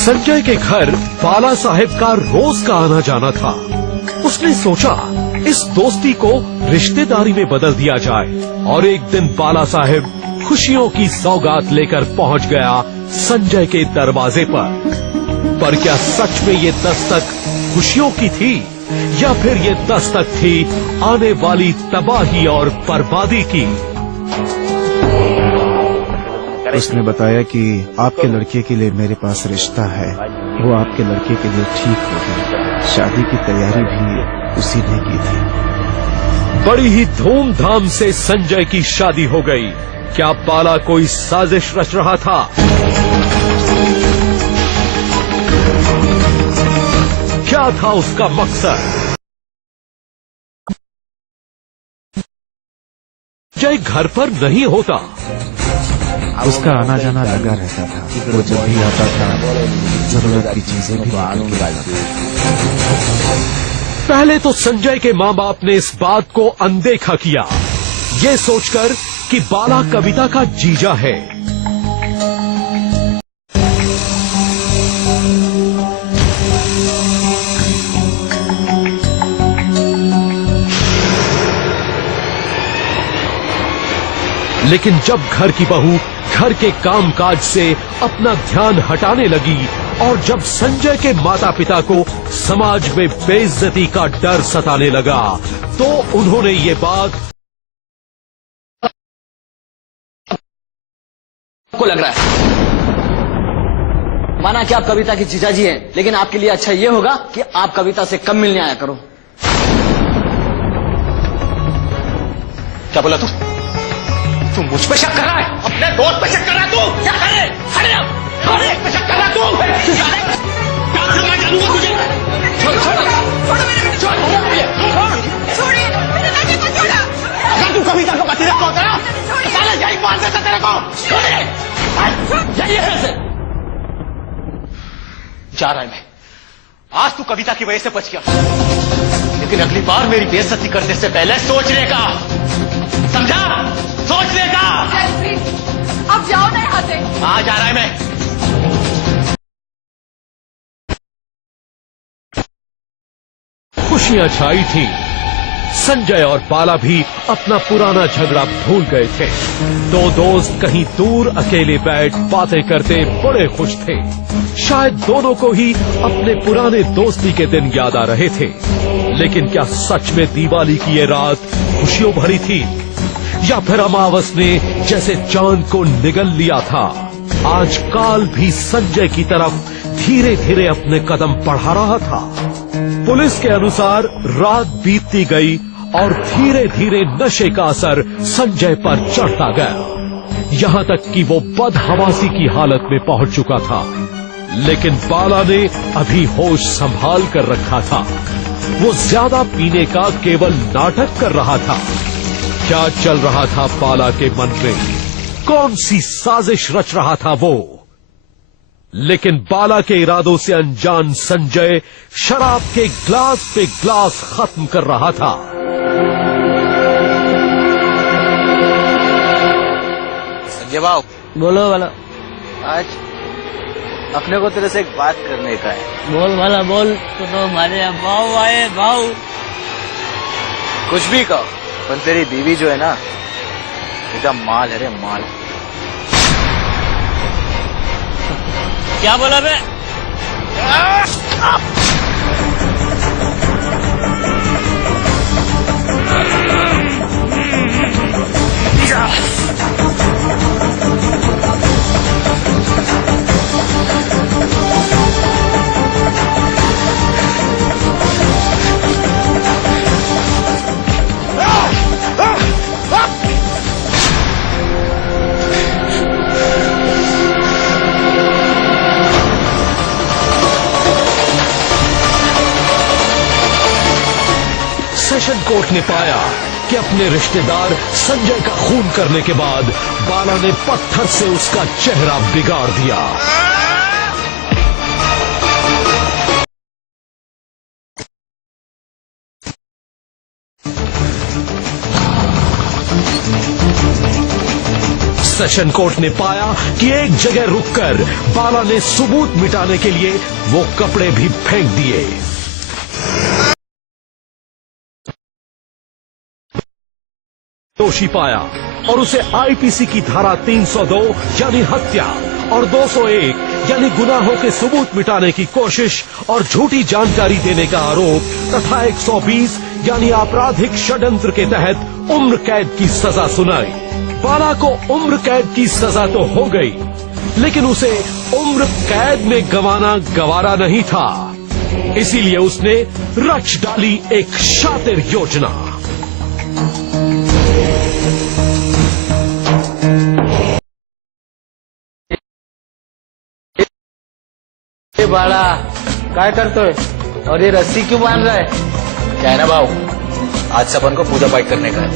संजय के घर बाला साहेब का रोज का आना जाना था। उसने सोचा इस दोस्ती को रिश्तेदारी में बदल दिया जाए और एक दिन बाला साहेब खुशियों की सौगात लेकर पहुंच गया संजय के दरवाजे पर क्या सच में ये दस्तक खुशियों की थी या फिर ये दस्तक थी आने वाली तबाही और बर्बादी की? उसने बताया कि आपके लड़के के लिए मेरे पास रिश्ता है, वो आपके लड़के के लिए ठीक होगी। शादी की तैयारी भी उसी ने की थी। बड़ी ही धूमधाम से संजय की शादी हो गई। क्या बाला कोई साजिश रच रहा था? क्या था उसका मकसद? संजय घर पर नहीं होता। उसका आना जाना लगा रहता था। वो जब भी आता था जरूरत की चीजें भी निकल के लाता। पहले तो संजय के माँ बाप ने इस बात को अनदेखा किया, ये सोचकर कि बाला कविता का जीजा है। लेकिन जब घर की बहू घर के कामकाज से अपना ध्यान हटाने लगी और जब संजय के माता पिता को समाज में बेइज्जती का डर सताने लगा तो उन्होंने ये बात को लग रहा है। माना कि आप कविता की जीजाजी हैं, लेकिन आपके लिए अच्छा ये होगा कि आप कविता से कम मिलने आया करो। क्या बोला तू मुझ पे शक कर रहा है? अपने दोस्त पे शक कर रहा है तू? क्या करे? अरे अरे पे शक कर रहा है तू? क्या करना चाहूंगा तुझे? छोड़िए मेरे बेटे को छोड़ो। अगर तू कविता को बची रखो तो साले यही मार देता तेरे को। छोड़िए यही है। जा रहा है मैं। आज तू कविता की वजह से बच गया, लेकिन अगली बार मेरी बेइज्जती करने से पहले सोचने का, समझा? सोचने का। अब जाओ ना यहाँ से। कहाँ जा रहा है मैं? खुशियां छाई थी। संजय और बाला भी अपना पुराना झगड़ा भूल गए थे। दो दोस्त कहीं दूर अकेले बैठ बातें करते बड़े खुश थे। शायद दोनों को ही अपने पुराने दोस्ती के दिन याद आ रहे थे। लेकिन क्या सच में दिवाली की ये रात खुशियों भरी थी या फिर अमावस ने जैसे चांद को निगल लिया था? आज काल भी संजय की तरफ धीरे धीरे अपने कदम बढ़ा रहा था। पुलिस के अनुसार रात बीतती गई और धीरे धीरे नशे का असर संजय पर चढ़ता गया, यहाँ तक कि वो बदहवासी की हालत में पहुंच चुका था। लेकिन बाला ने अभी होश संभाल कर रखा था। वो ज्यादा पीने का केवल नाटक कर रहा था। क्या चल रहा था बाला के मन में? कौन सी साजिश रच रहा था वो? लेकिन बाला के इरादों से अनजान संजय शराब के ग्लास पे ग्लास खत्म कर रहा था। संजय बाबू, बोलो वाला। आज अपने को तेरे से एक बात करने का है। बोल वाला बोल। तो हमारे भाव आए भाव। कुछ भी कहो, पर तेरी बीवी जो है ना, एकदम माल है रे माल। क्या बोला बे? सेशन कोर्ट ने पाया कि अपने रिश्तेदार संजय का खून करने के बाद बाला ने पत्थर से उसका चेहरा बिगाड़ दिया। सेशन कोर्ट ने पाया कि एक जगह रुककर बाला ने सबूत मिटाने के लिए वो कपड़े भी फेंक दिए। दोषी पाया और उसे आईपीसी की धारा 302 यानी हत्या और 201 यानी गुनाहों के सबूत मिटाने की कोशिश और झूठी जानकारी देने का आरोप तथा 120 यानी आपराधिक षड्यंत्र के तहत उम्र कैद की सजा सुनाई। बाला को उम्र कैद की सजा तो हो गई, लेकिन उसे उम्र कैद में गंवाना गवारा नहीं था। इसीलिए उसने रच डाली एक शातिर योजना। बाला काय करतोय और ये रस्सी क्यों बांध रहा है? क्या है ना भाव, आज सबन को पूजा पाठ करने का है।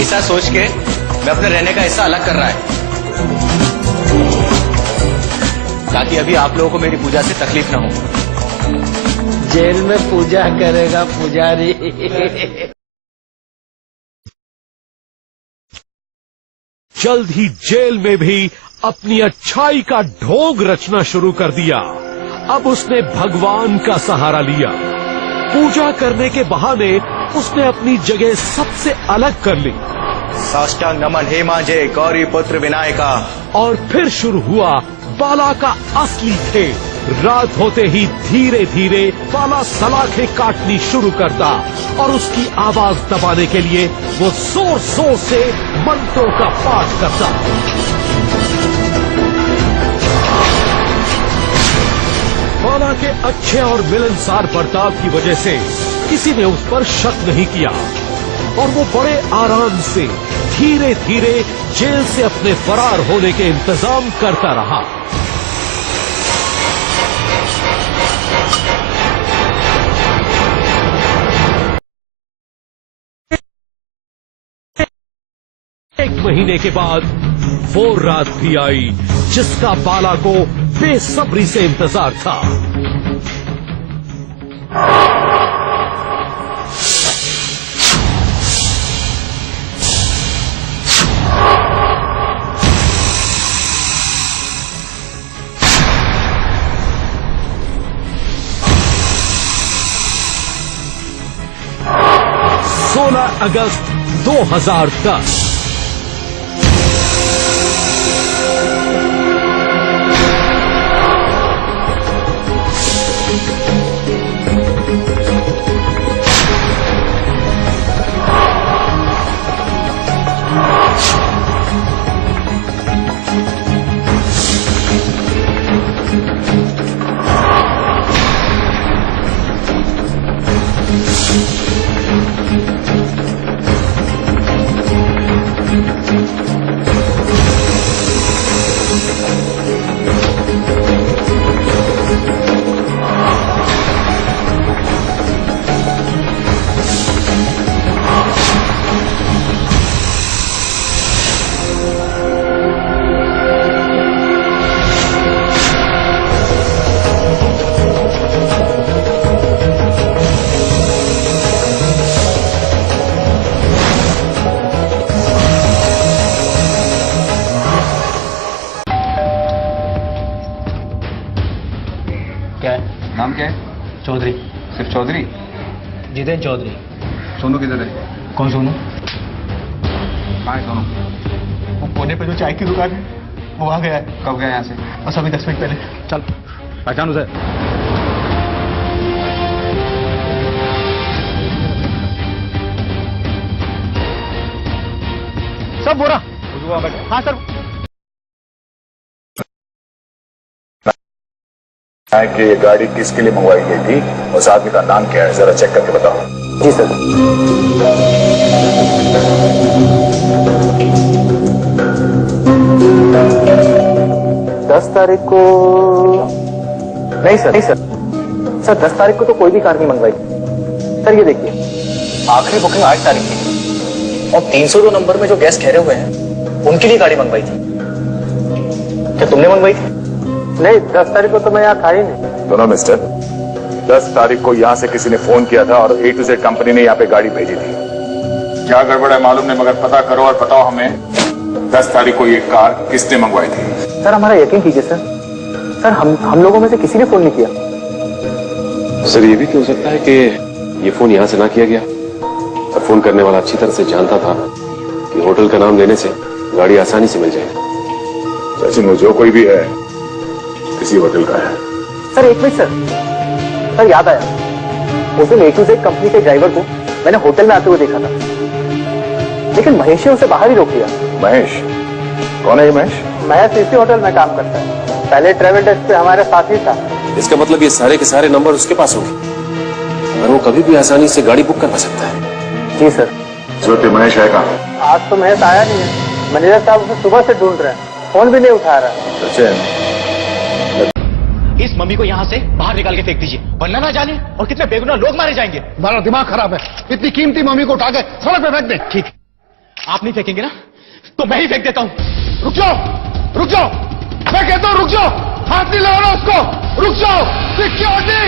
ऐसा सोच के मैं अपने रहने का हिस्सा अलग कर रहा है, ताकि अभी आप लोगों को मेरी पूजा से तकलीफ ना हो। जेल में पूजा करेगा पुजारी। जल्द ही जेल में भी अपनी अच्छाई का ढोंग रचना शुरू कर दिया। अब उसने भगवान का सहारा लिया। पूजा करने के बहाने उसने अपनी जगह सबसे अलग कर ली। साष्टांग नमन हे मांझे गौरी पुत्र विनायका। और फिर शुरू हुआ बाला का असली खेल। रात होते ही धीरे धीरे बाला सलाखें काटनी शुरू करता और उसकी आवाज दबाने के लिए वो जोर जोर से मंत्रों का पाठ करता। बाला के अच्छे और मिलनसार बर्ताव की वजह से किसी ने उस पर शक नहीं किया और वो बड़े आराम से धीरे धीरे जेल से अपने फरार होने के इंतजाम करता रहा। एक महीने के बाद वो रात भी आई जिसका बाला को बेसब्री से इंतजार था। अगस्त 2010। क्या है? नाम क्या है? चौधरी। सिर्फ चौधरी? जितेंद्र चौधरी। सोनू किधर है? कौन सोनू? कहाँ है सोनू? वो कोने पे जो चाय की दुकान है वो वहाँ गया है। कब गया यहाँ से? बस अभी 10 मिनट पहले। चल पहचान उसे। सब बोरा। हाँ सर। कि ये गाड़ी किसके लिए मंगवाई गई थी, उस आदमी का नाम क्या है, जरा चेक करके बताओ। जी सर। 10 तारीख को नहीं सर, सर 10 तारीख को तो कोई भी कार नहीं मंगवाई सर। ये देखिए आखिरी बुकिंग 8 तारीख की और 302 नंबर में जो गेस्ट ठहरे हुए हैं उनके लिए गाड़ी मंगवाई थी। क्या तुमने मंगवाई थी? नहीं, 10 तारीख को तो मैं यहाँ था ही नहीं। दोनों मिस्टर, 10 तारीख को यहाँ से किसी ने फोन किया था और A to Z कंपनी ने यहाँ पे गाड़ी भेजी थी। क्या गड़बड़ है मालूम नहीं, मगर पता करो और बताओ हमें 10 तारीख को ये कार किसने मंगवाई थी? सर हमारा यकीन कीजिए सर हम लोगों में से किसी ने फोन नहीं किया। सर ये भी तो हो सकता है कि ये फोन यहाँ से ना किया गया और फोन करने वाला अच्छी तरह से जानता था कि होटल का नाम लेने से गाड़ी आसानी से मिल जाएगी। सचिन वो जो कोई भी है किसी होटल का है। सर एक मिनट सर याद आया, उस दिन A2Z कंपनी के ड्राइवर को मैंने होटल में आते हुए देखा था, लेकिन महेश ने उसे बाहर ही रोक दिया। महेश? कौन है ये महेश? महेश इसी होटल में काम करता है, पहले ट्रेवल डेस्क पे हमारे साथ ही था। इसका मतलब ये सारे के सारे नंबर उसके पास होंगे और वो कभी भी आसानी से गाड़ी बुक करवा सकता है। जी सर। जो महेश है कहाँ? आज तो महेश आया नहीं है, मैनेजर साहब उसे सुबह से ढूंढ रहे हैं, फोन भी नहीं उठा रहा है। सचिन इस मम्मी को यहाँ से बाहर निकाल के फेंक दीजिए, वरना ना जाने और कितने बेगुनाह लोग मारे जाएंगे। हमारा दिमाग खराब है, इतनी कीमती मम्मी को उठा के सड़क पे फेंक दे। ठीक है, आप नहीं फेंकेंगे ना तो मैं ही फेंक देता हूँ। रुक जाओ, मैं कहता हूँ रुक जाओ, हाथ नहीं लगाना उसको, रुक जाओ। सिक्योरिटी।